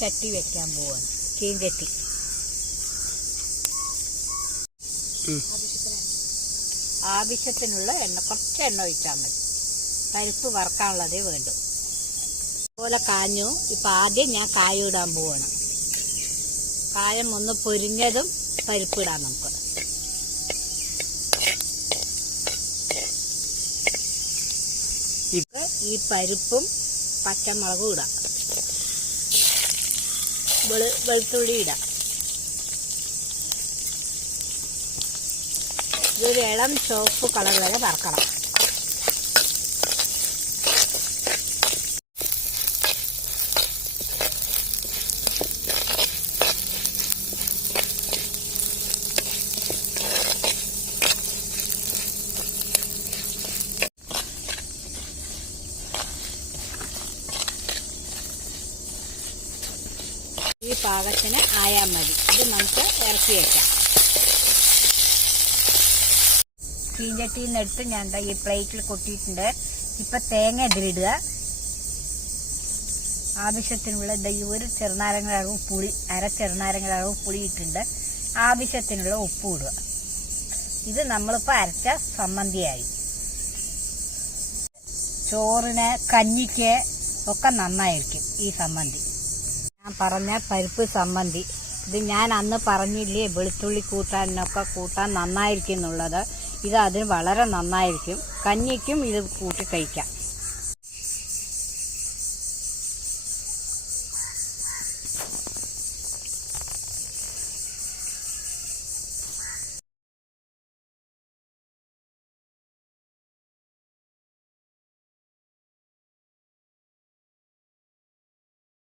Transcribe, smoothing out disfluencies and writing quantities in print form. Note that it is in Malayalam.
ചട്ടി വെക്കാൻ പോവാണ്. ചീഞ്ചട്ടി. ആവശ്യത്തിനുള്ള എണ്ണ, കുറച്ച് എണ്ണ ഒഴിച്ചാൽ മതി. പരിപ്പ് വറുക്കാനുള്ളതേ വേണ്ടു. അതുപോലെ കാഞ്ഞു. ഇപ്പം ആദ്യം ഞാൻ കായ ഇടാൻ പോവാണ്. കായം ഒന്ന് പൊരിഞ്ഞതും പരിപ്പിടാം നമുക്ക്. ഈ പരിപ്പും പച്ചമുളകും ഇടാം. വെളുത്തുള്ളി ഇടാം. ഇതൊരു ഇളം ചുവപ്പ് കളർ വരെ വറക്കണം. ഈ പാകത്തിന് ആയാൽ മതി. ഇത് നമുക്ക് ഇറക്കി വയ്ക്കാം. ചീഞ്ചട്ടിയിൽ നിന്ന് എടുത്ത് ഞാൻ ഈ പ്ലേറ്റിൽ കൊട്ടിയിട്ടുണ്ട്. ഇപ്പം തേങ്ങ ഇതിലിടുക. ആവശ്യത്തിനുള്ള ഒരു ചെറുനാരങ്ങ അളവ് പുളി, അര ചെറുനാരങ്ങ അളവ് പുളി ഇട്ടുണ്ട്. ആവശ്യത്തിനുള്ള ഉപ്പ് ഇടുക. ഇത് നമ്മളിപ്പോൾ അരച്ച ചമ്മന്തിയായി. ചോറിന്, കഞ്ഞിക്ക് ഒക്കെ നന്നായിരിക്കും ഈ ചമ്മന്തി. ഞാൻ പറഞ്ഞ പരിപ്പ് ചമ്മന്തി. ഇത് ഞാൻ അന്ന് പറഞ്ഞില്ലേ വെളുത്തുള്ളി കൂട്ടാൻ നന്നായിരിക്കും എന്നുള്ളത്. ഇത് അതിന് വളരെ നന്നായിരിക്കും. കഞ്ഞിക്കും ഇത് കൂട്ടി കഴിക്കാം.